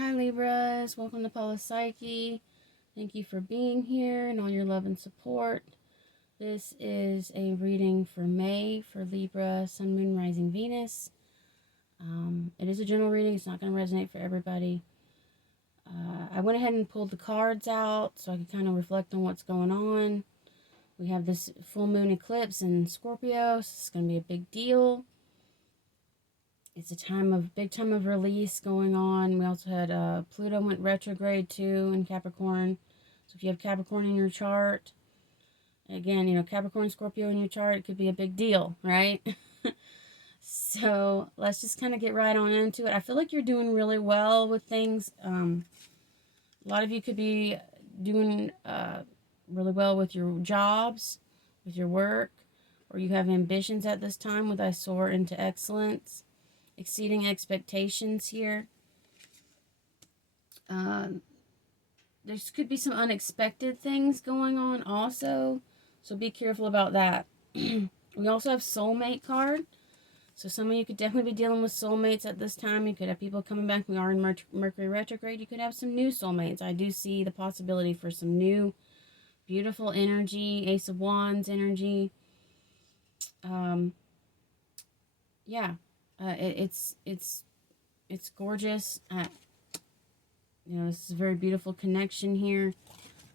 Hi Libras, welcome to Paula's Psyche. Thank you for being here and all your love and support. This is a reading for May for Libra, Sun, Moon, Rising, Venus. It is a general reading. It's not going to resonate for everybody. I went ahead and pulled the cards out so I could kind of reflect on what's going on. We have this full moon eclipse in Scorpio, so it's going to be a big deal. It's a big time of release going on. We also had Pluto went retrograde too in Capricorn. So if you have Capricorn in your chart, again, Capricorn, Scorpio in your chart, it could be a big deal, right? So let's just kind of get right on into it. I feel like you're doing really well with things. A lot of you could be doing really well with your jobs, with your work, or you have ambitions at this time with I soar into excellence. Exceeding expectations here. There could be some unexpected things going on also, so be careful about that. We also have soulmate card, so some of you could definitely be dealing with soulmates at this time. You could have people coming back. We are in Mercury retrograde. You could have some new soulmates. I do see the possibility for some new beautiful energy, Ace of Wands energy. Yeah. It's gorgeous. This is a very beautiful connection here.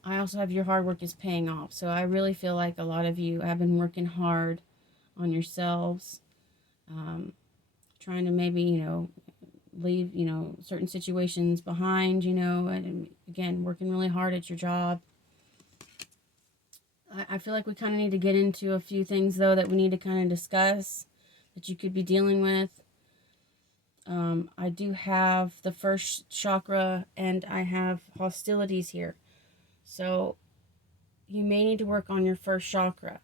I also have your hard work is paying off. So I really feel like a lot of you have been working hard on yourselves, trying to maybe, leave, certain situations behind, and again, working really hard at your job. I feel like we kind of need to get into a few things, though, that we need to kind of discuss that you could be dealing with. I do have the first chakra and I have hostilities here. So you may need to work on your first chakra.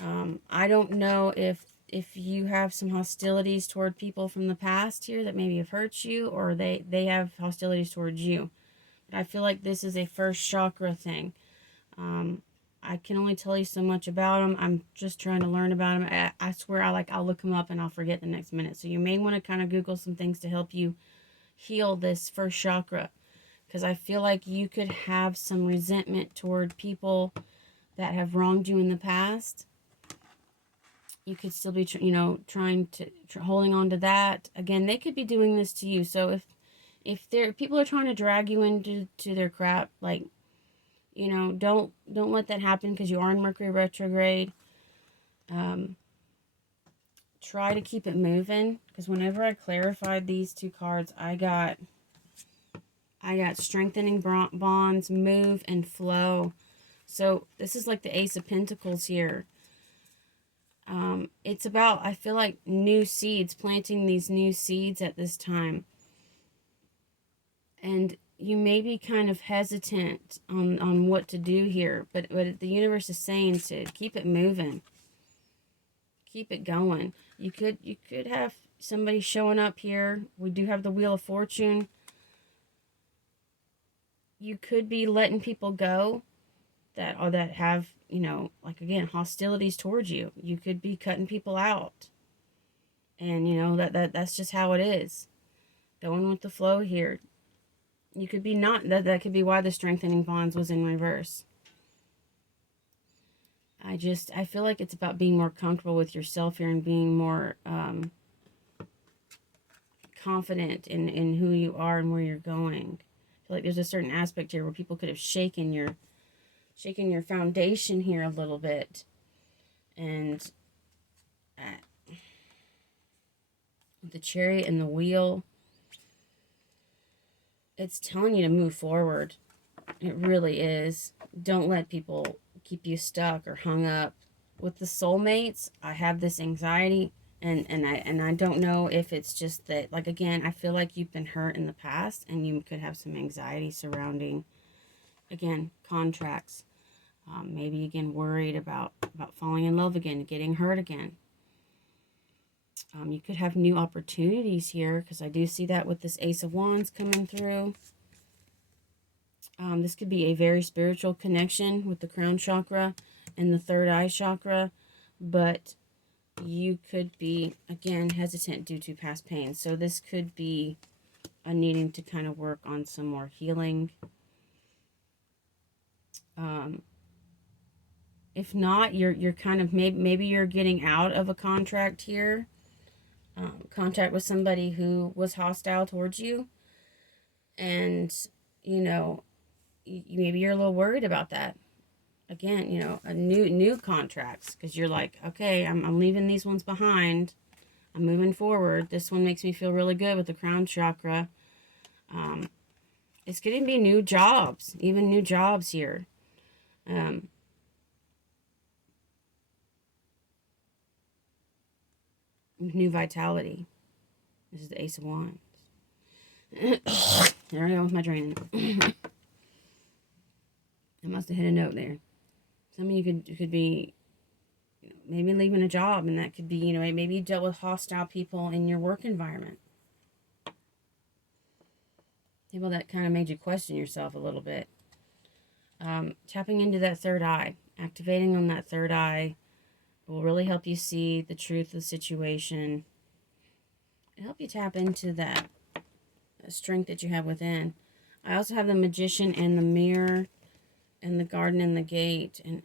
I don't know if you have some hostilities toward people from the past here that maybe have hurt you, or they have hostilities towards you. But I feel like this is a first chakra thing. I can only tell you so much about them. I'm just trying to learn about them. I swear I'll look them up and I'll forget the next minute. So you may want to kind of Google some things to help you heal this first chakra. Because I feel like you could have some resentment toward people that have wronged you in the past. You could still be, trying to, holding on to that. Again, they could be doing this to you. So if people are trying to drag you into their crap, like, don't let that happen because you are in Mercury retrograde. Try to keep it moving, because whenever I clarified these two cards, I got strengthening bonds, move, and flow. So this is like the Ace of Pentacles here. It's about, I feel like, new seeds, planting these new seeds at this time. And you may be kind of hesitant on what to do here, but the universe is saying to keep it moving. Keep it going. You could have somebody showing up here. We do have the Wheel of Fortune. You could be letting people go that have, like, again, hostilities towards you. You could be cutting people out. And that's just how it is. Going with the flow here. You could be not, that could be why the strengthening bonds was in reverse. I feel like it's about being more comfortable with yourself here and being more confident in who you are and where you're going. I feel like there's a certain aspect here where people could have shaken your foundation here a little bit. And the Chariot and the Wheel, it's telling you to move forward. It really is. Don't let people keep you stuck or hung up. With the soulmates, I have this anxiety, and I don't know if it's just that, like, again, I feel like you've been hurt in the past and you could have some anxiety surrounding, again, contracts. Maybe, again, worried about falling in love again, getting hurt again. You could have new opportunities here, because I do see that with this Ace of Wands coming through. This could be a very spiritual connection with the crown chakra and the third eye chakra, but you could be, again, hesitant due to past pain. So this could be needing to kind of work on some more healing. If not, you're kind of, maybe you're getting out of a contract here. Contact with somebody who was hostile towards you. And, you know, maybe you're a little worried about that. Again, you know, a new contracts, because you're like, okay, I'm leaving these ones behind. I'm moving forward. This one makes me feel really good with the crown chakra. It's going to be new jobs, even new jobs here. New vitality. This is the Ace of Wands. There I go with my draining. I must have hit a note there. Some of you could be, you know, maybe leaving a job, and that could be, you know, maybe you dealt with hostile people in your work environment. People that kind of made you question yourself a little bit. Tapping into that third eye, activating on that third eye will really help you see the truth of the situation. It'll help you tap into that strength that you have within. I also have the Magician and the Mirror and the Garden and the Gate. And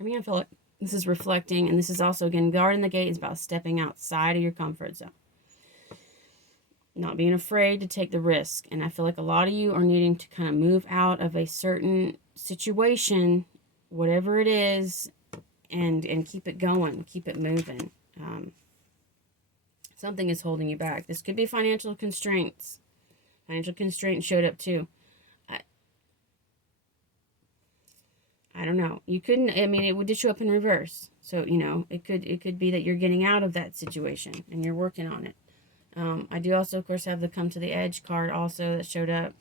I feel like this is reflecting, and this is also, again, Garden and the Gate is about stepping outside of your comfort zone. Not being afraid to take the risk. And I feel like a lot of you are needing to kind of move out of a certain situation, whatever it is, and keep it going, keep it moving. Something is holding you back. This could be financial constraints. Financial constraints showed up too. I don't know. You couldn't, I mean, it would just show up in reverse. So, you know, it could be that you're getting out of that situation and you're working on it. I do also, of course, have the Come to the Edge card also that showed up.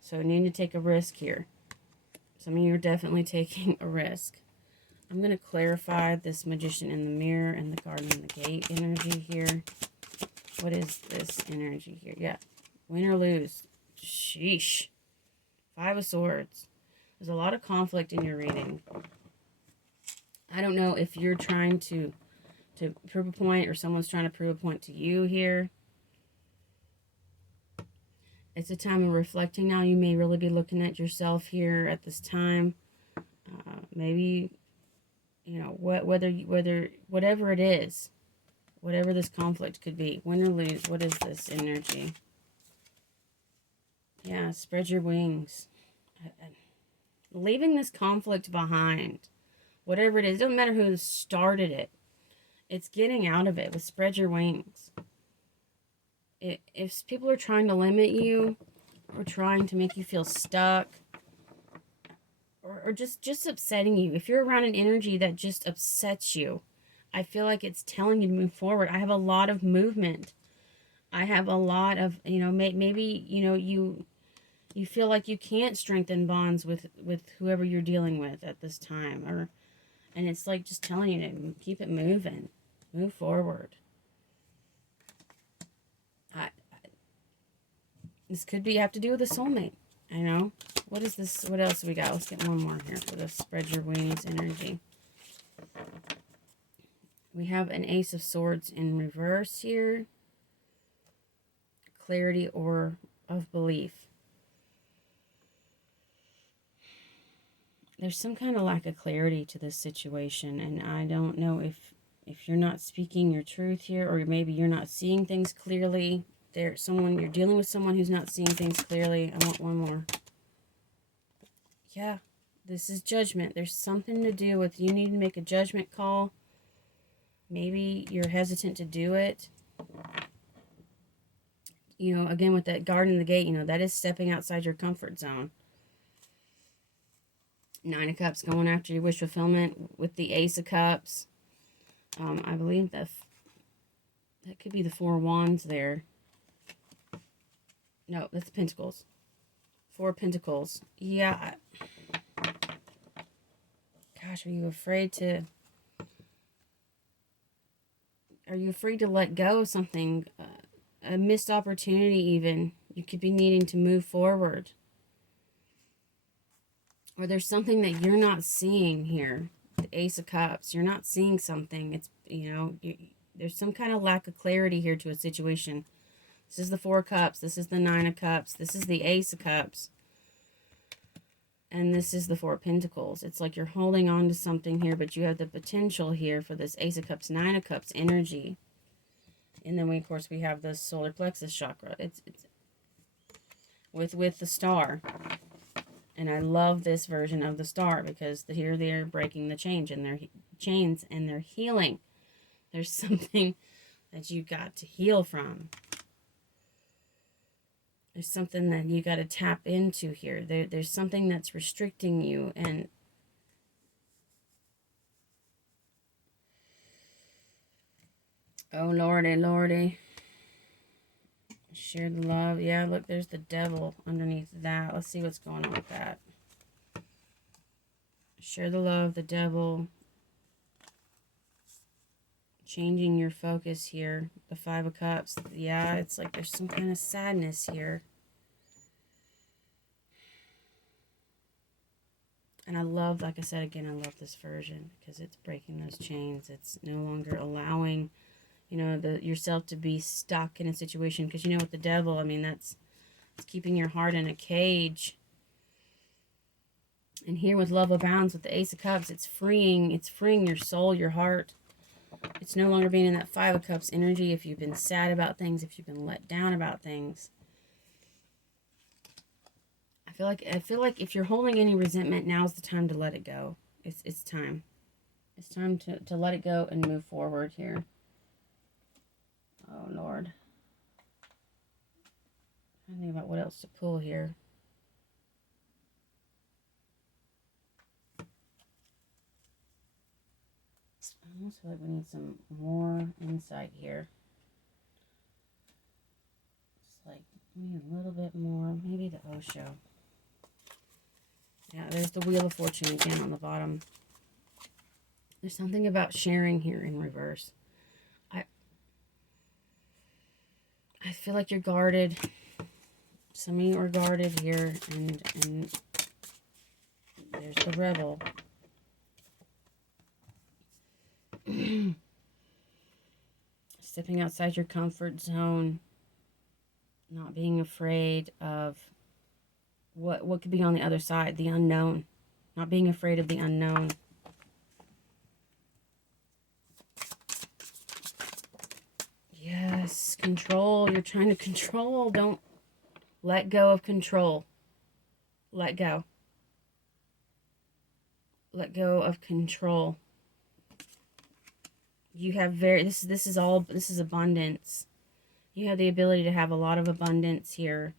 So, need to take a risk here. Some of you are definitely taking a risk. I'm going to clarify this Magician in the Mirror and the Garden and the Gate energy here. What is this energy here? Yeah. Win or lose. Sheesh. 5 of Swords. There's a lot of conflict in your reading. I don't know if you're trying to prove a point or someone's trying to prove a point to you here. It's a time of reflecting now. You may really be looking at yourself here at this time. Maybe, you know, whatever it is, whatever this conflict could be. Win or lose. What is this energy? Yeah, spread your wings. Leaving this conflict behind. Whatever it is. It doesn't matter who started it. It's getting out of it with spread your wings. If people are trying to limit you or trying to make you feel stuck or just upsetting you, if you're around an energy that just upsets you, I feel like it's telling you to move forward. I have a lot of movement. I have a lot of, you know, maybe, you know, you feel like you can't strengthen bonds with whoever you're dealing with at this time, and it's like just telling you to keep it moving, move forward. This could be have to do with a soulmate. I know. What is this? What else do we got? Let's get one more here for the spread your wings energy. We have an Ace of Swords in reverse here. Clarity or of belief. There's some kind of lack of clarity to this situation, and I don't know if you're not speaking your truth here, or maybe you're not seeing things clearly. You're dealing with someone who's not seeing things clearly. I want one more. Yeah, this is judgment. There's something to do with you need to make a judgment call. Maybe you're hesitant to do it. You know, again, with that Garden and the Gate, you know, that is stepping outside your comfort zone. 9 of Cups, going after your wish fulfillment with the Ace of Cups. I believe that could be the 4 of Wands there. No, that's Pentacles. 4 of Pentacles. Yeah. Gosh, are you afraid to let go of something? A missed opportunity even. You could be needing to move forward. Or there's something that you're not seeing here. The Ace of Cups. You're not seeing something. It's, you know, there's some kind of lack of clarity here to a situation. This is the Four of Cups. This is the Nine of Cups. This is the Ace of Cups. And this is the Four of Pentacles. It's like you're holding on to something here, but you have the potential here for this Ace of Cups, Nine of Cups energy. And then, of course, we have the solar plexus chakra. It's with the star. And I love this version of the star because here they're breaking the chains and they're healing. There's something that you got to heal from. There's something that you got to tap into here. There's something that's restricting you. And oh, Lordy, Lordy. Share the love. Yeah, look, there's the devil underneath that. Let's see what's going on with that. Share the love, the devil. Changing your focus here. The Five of Cups. Yeah, it's like there's some kind of sadness here. And I love, like I said again, I love this version because it's breaking those chains. It's no longer allowing, you know, yourself to be stuck in a situation. Because, you know, with the devil, I mean, it's keeping your heart in a cage. And here with Love Abounds, with the Ace of Cups, it's freeing your soul, your heart. It's no longer being in that Five of Cups energy. If you've been sad about things, if you've been let down about things, I feel like if you're holding any resentment, now's the time to let it go. It's time. It's time to let it go and move forward here. Oh Lord. I think about what else to pull here. I almost feel like we need some more insight here. Just like maybe a little bit more. Maybe the Osho. Yeah, there's the Wheel of Fortune again on the bottom. There's something about sharing here in reverse. I feel like you're guarded. Some of you are guarded here, and there's the Rebel. Stepping outside your comfort zone, not being afraid of what could be on the other side, the unknown. Not being afraid of the unknown. Yes, control. You're trying to control. Don't let go of control. Let go. Let go of control. You have this is abundance. You have the ability to have a lot of abundance here.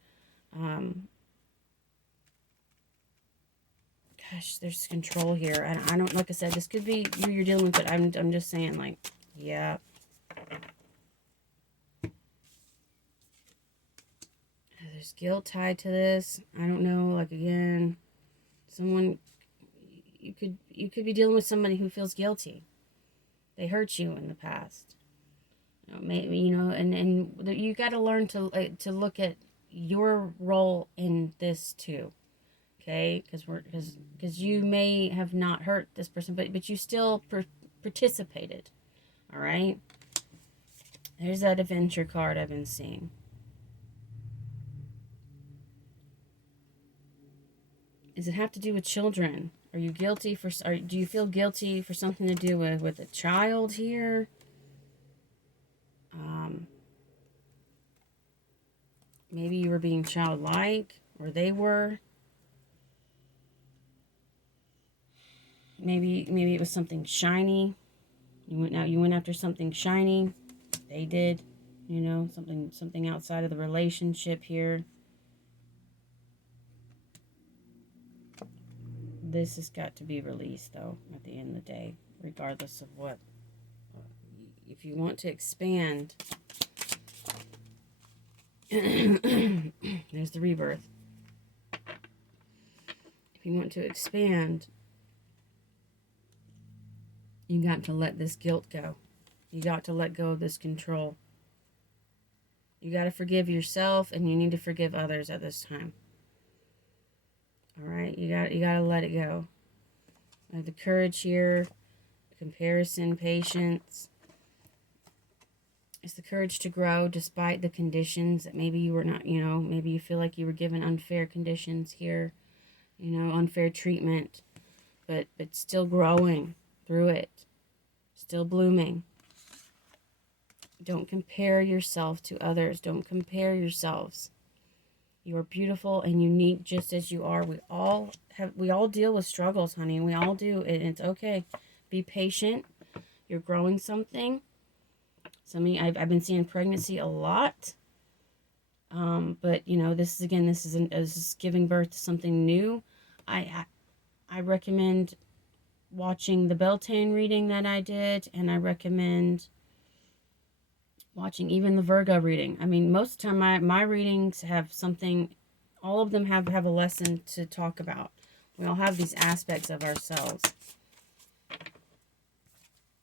Gosh, there's control here. I don't, like I said, this could be who you're dealing with, but I'm just saying, like, yeah. There's guilt tied to this. I don't know, like, again, someone, you could be dealing with somebody who feels guilty. They hurt you in the past. You know, maybe, you know, and you got to learn to look at your role in this too. Okay, because you may have not hurt this person, but you still participated. All right. There's that adventure card I've been seeing. Does it have to do with children? Are you guilty for? Do you feel guilty for something to do with a child here? Maybe you were being childlike, or they were. Maybe it was something shiny. You went after something shiny. They did, you know, something outside of the relationship here. This has got to be released, though, at the end of the day, regardless of what. If you want to expand, there's the rebirth. If you want to expand, you got to let this guilt go. You got to let go of this control. You got to forgive yourself, and you need to forgive others at this time. All right, you got to let it go. I have the courage here, comparison, patience. It's the courage to grow despite the conditions that maybe you were not, maybe you feel like you were given unfair conditions here, unfair treatment, but still growing through it, still blooming. Don't compare yourself to others. Don't compare yourselves. You are beautiful and unique just as you are. We all deal with struggles, honey. We all do, and it's okay. Be patient. You're growing something. Some of you, I've been seeing pregnancy a lot. But this is giving birth to something new. I recommend watching the Beltane reading that I did, and I recommend watching even the Virgo reading. I mean, most of the time my readings have something, all of them have a lesson to talk about. We all have these aspects of ourselves.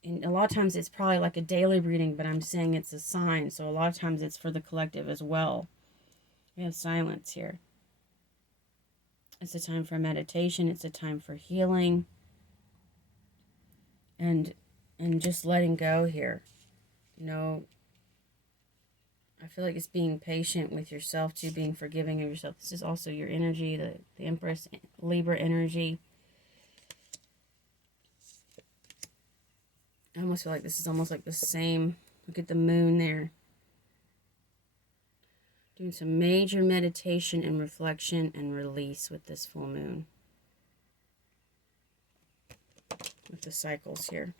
And a lot of times it's probably like a daily reading, but I'm saying it's a sign. So a lot of times it's for the collective as well. We have silence here. It's a time for meditation. It's a time for healing. And just letting go here. I feel like it's being patient with yourself too, being forgiving of yourself. This is also your energy, the Empress Libra energy. I almost feel like this is almost like the same. Look at the moon there. Doing some major meditation and reflection and release with this full moon. With the cycles here.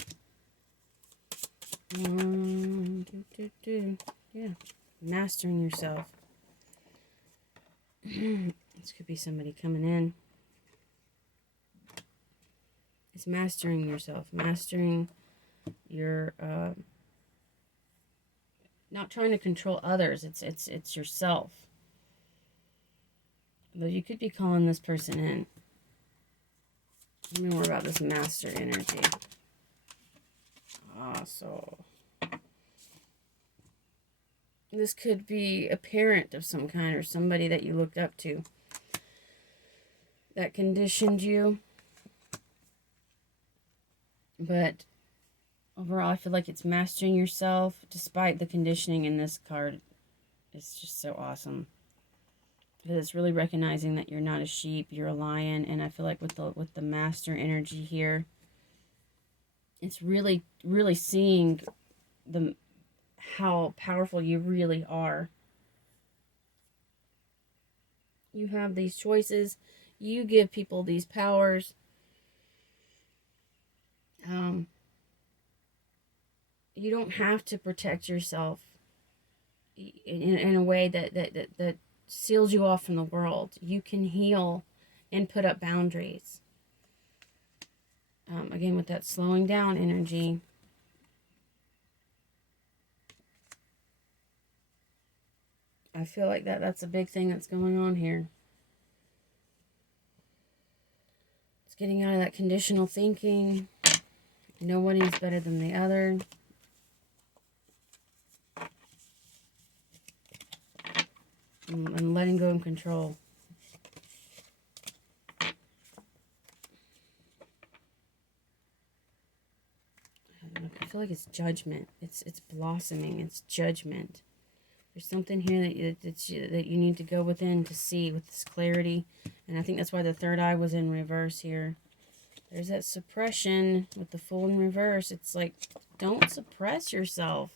Yeah. Mastering yourself. This could be somebody coming in. It's mastering yourself. Mastering your not trying to control others. It's yourself. But you could be calling this person in. Tell me more about this master energy. So this could be a parent of some kind or somebody that you looked up to that conditioned you. But overall, I feel like it's mastering yourself despite the conditioning in this card. It's just so awesome. Because it's really recognizing that you're not a sheep, you're a lion. And I feel like with the master energy here, it's really, really seeing how powerful you really are. You have these choices. You give people these powers. You don't have to protect yourself in a way that seals you off from the world. You can heal and put up boundaries. Again, with that slowing down energy. I feel like that's a big thing that's going on here. It's getting out of that conditional thinking. Nobody's better than the other. And letting go and control. I feel like it's judgment. It's blossoming. It's judgment. There's something here that you need to go within to see with this clarity. And I think that's why the third eye was in reverse here. There's that suppression with the Fool in reverse. It's like, don't suppress yourself.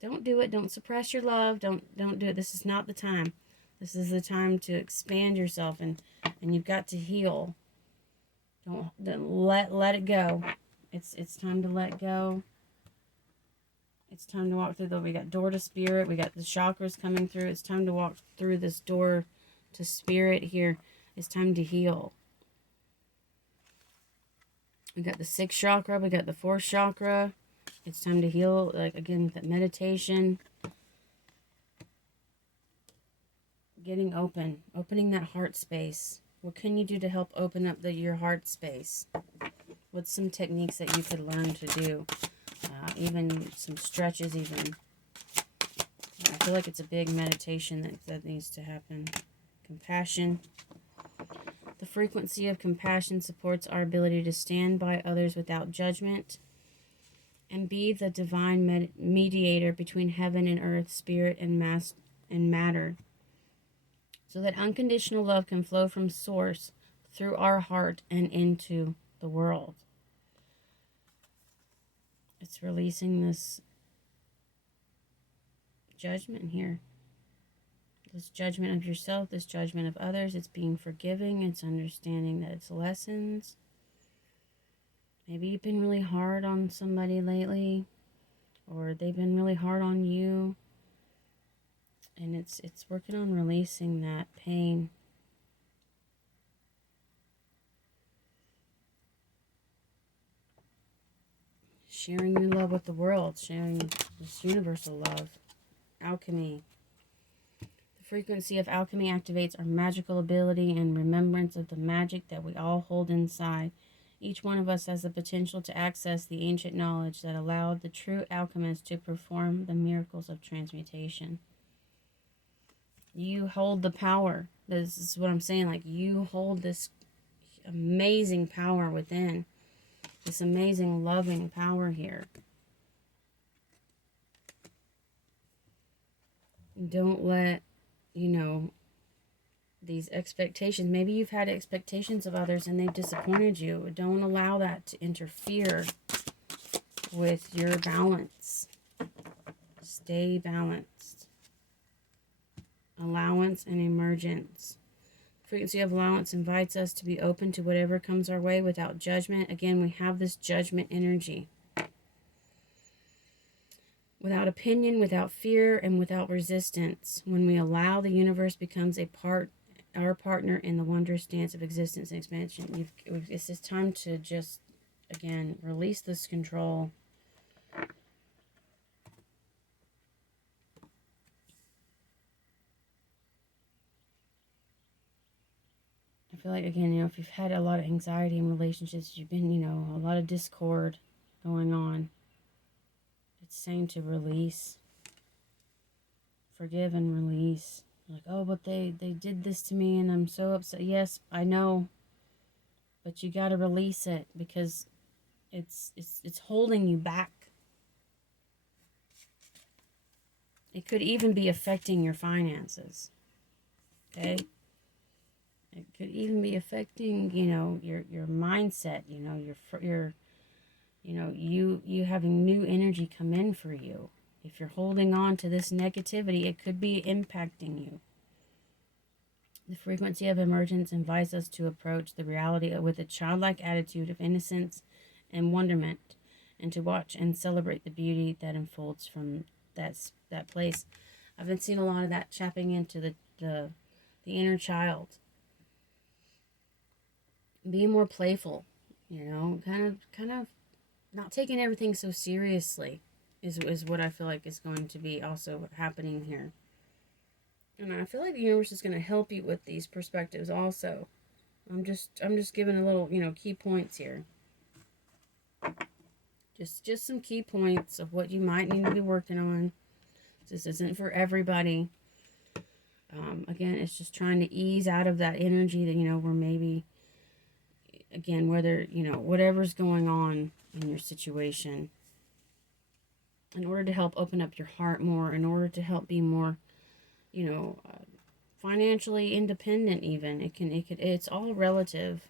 Don't do it. Don't suppress your love. Don't do it. This is not the time. This is the time to expand yourself, and you've got to heal. Don't let it go. It's time to let go. It's time to walk through we got door to spirit. We got the chakras coming through. It's time to walk through this door to spirit here. It's time to heal. We got the 6th chakra. We got the 4th chakra. It's time to heal. Like, again, with that meditation. Getting open. Opening that heart space. What can you do to help open up your heart space? What's some techniques that you could learn to do? Even some stretches even. I feel like it's a big meditation that needs to happen. Compassion. The frequency of compassion supports our ability to stand by others without judgment. and be the divine mediator between heaven and earth, spirit and matter, so that unconditional love can flow from source through our heart and into the world. It's releasing this judgment here. This judgment of yourself, this judgment of others. It's being forgiving. It's understanding that it's lessons. Maybe you've been really hard on somebody lately, or they've been really hard on you. And it's working on releasing that pain. Sharing your love with the world, sharing this universal love. Alchemy. The frequency of alchemy activates our magical ability and remembrance of the magic that we all hold inside. Each one of us has the potential to access the ancient knowledge that allowed the true alchemist to perform the miracles of transmutation. You hold the power. This is what I'm saying. Like, you hold this amazing power within. This amazing loving power here. Don't let, these expectations, maybe you've had expectations of others and they've disappointed you. Don't allow that to interfere with your balance. Stay balanced. Allowance and emergence. Frequency of allowance invites us to be open to whatever comes our way without judgment. Again, we have this judgment energy. Without opinion, without fear, and without resistance. When we allow, the universe becomes our partner in the wondrous dance of existence and expansion. It's just time to just, again, release this control. I feel like, again, if you've had a lot of anxiety in relationships, you've been, a lot of discord going on. It's saying to release. Forgive and release. Like, oh, but they did this to me and I'm so upset. Yes, I know. But you got to release it because it's holding you back. It could even be affecting your finances. Okay? It could even be affecting, your mindset, you having new energy come in for you. If you're holding on to this negativity, it could be impacting you. The frequency of emergence invites us to approach the reality with a childlike attitude of innocence and wonderment, and to watch and celebrate the beauty that unfolds from that place. I've been seeing a lot of that tapping into the inner child. Being more playful, kind of not taking everything so seriously is what I feel like is going to be also happening here. And I feel like the universe is going to help you with these perspectives also. I'm just giving a little, key points here. Just some key points of what you might need to be working on. This isn't for everybody. Again, it's just trying to ease out of that energy that, where maybe, again, whether, whatever's going on in your situation, in order to help open up your heart more, in order to help be more, financially independent even. It's all relative.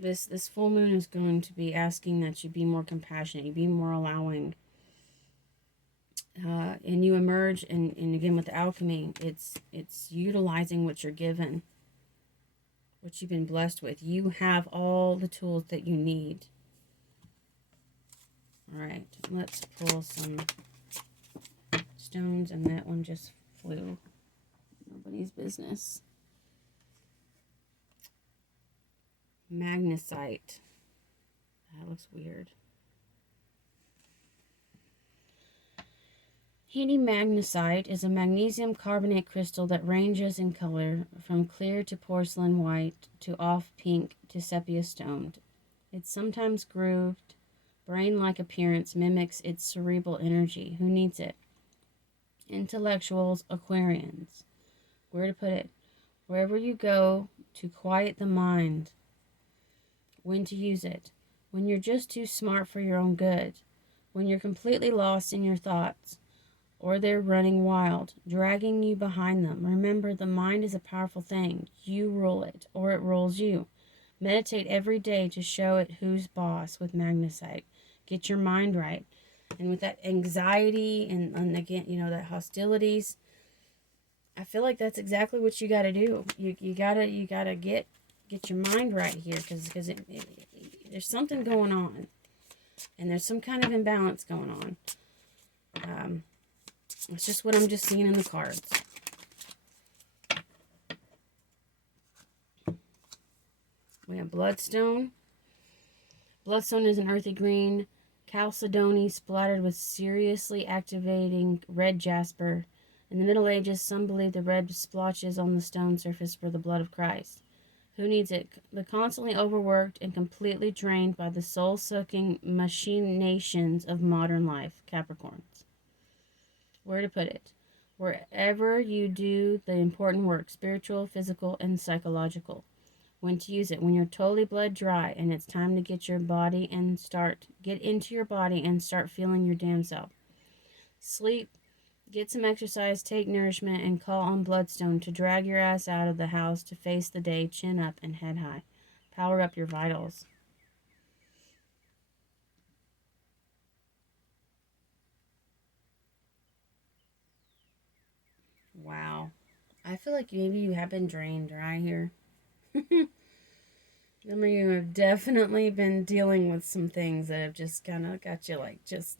This full moon is going to be asking that you be more compassionate, you be more allowing. And you emerge, and again with the alchemy, it's utilizing what you're given, what you've been blessed with. You have all the tools that you need. All right, let's pull some stones, and that one just flew. Nobody's business. Magnesite. That looks weird. Magnesite is a magnesium carbonate crystal that ranges in color from clear to porcelain white to off pink to sepia stoned. Its sometimes grooved, brain-like appearance mimics its cerebral energy. Who needs it? Intellectuals, Aquarians. Where to put it? Wherever you go to quiet the mind. When to use it? When you're just too smart for your own good. When you're completely lost in your thoughts, or they're running wild, dragging you behind them, remember the mind is a powerful thing. You rule it, or it rules you. Meditate every day to show it who's boss with magnesite. Get your mind right. And with that anxiety and again, that hostilities, I feel like that's exactly what you got to do. You gotta get your mind right here, because there's something going on, and there's some kind of imbalance going on. It's just what I'm just seeing in the cards. We have Bloodstone. Bloodstone is an earthy green chalcedony splattered with seriously activating red jasper. In the Middle Ages, some believed the red splotches on the stone surface were the blood of Christ. Who needs it? The constantly overworked and completely drained by the soul-sucking machinations of modern life, Capricorns. Where to put it? Wherever you do the important work, spiritual, physical, and psychological. When to use it? When you're totally blood dry and it's time to get into your body and start feeling your damn self. Sleep, get some exercise, take nourishment, and call on Bloodstone to drag your ass out of the house to face the day, chin up and head high. Power up your vitals. Wow. I feel like maybe you have been drained dry here. Some of you have definitely been dealing with some things that have just kind of got you just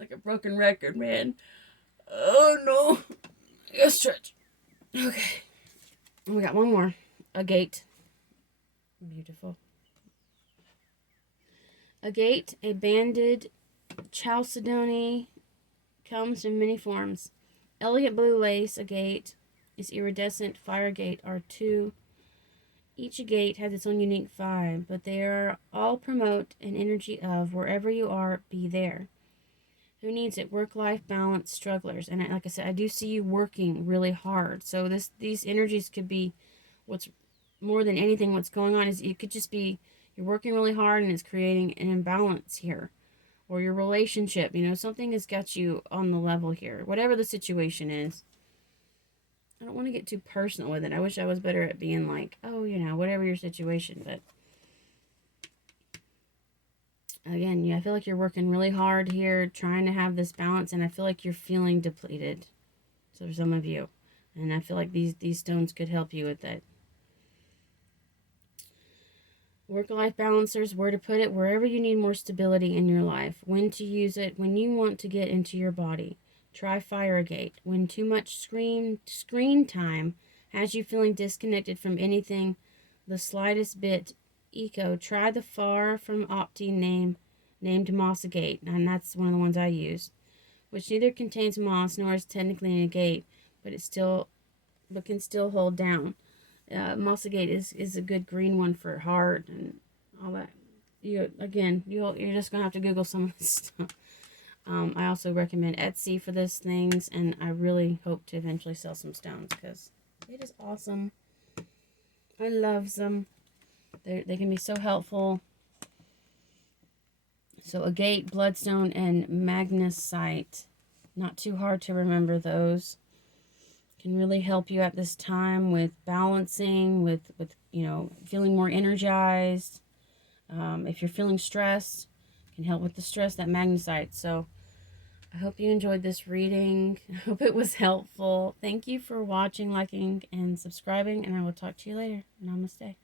like a broken record, man. Oh no. I gotta stretch. Okay. We got one more. Agate. Beautiful. Agate, a banded chalcedony, comes in many forms. Elegant blue lace agate is iridescent. Fire agate are two. Each agate has its own unique vibe, but they are all promote an energy of wherever you are, be there. Who needs it? Work-life balance strugglers. And like I said, I do see you working really hard. So these energies could be what's more than anything what's going on is it could just be you're working really hard and it's creating an imbalance here. Or your relationship, something has got you on the level here. Whatever the situation is. I don't want to get too personal with it. I wish I was better at being like, oh, whatever your situation. But again, I feel like you're working really hard here, trying to have this balance, and I feel like you're feeling depleted. So for some of you, and I feel like these stones could help you with that. Work-life balancers, where to put it, wherever you need more stability in your life. When to use it, when you want to get into your body. Try Firegate. When too much screen time has you feeling disconnected from anything the slightest bit eco, try the far from Opti named Mossagate, and that's one of the ones I use, which neither contains moss nor is technically a gate, but can still hold down. Mossagate is a good green one for heart and all that. You're just gonna have to Google some of this stuff. I also recommend Etsy for those things, and I really hope to eventually sell some stones because it is awesome. I love them. They can be so helpful. So agate, bloodstone, and magnesite. Not too hard to remember those. Can really help you at this time with balancing, with feeling more energized. If you're feeling stressed, can help with the stress, that magnesite. So I hope you enjoyed this reading. I hope it was helpful. Thank you for watching, liking, and subscribing, and I will talk to you later. Namaste.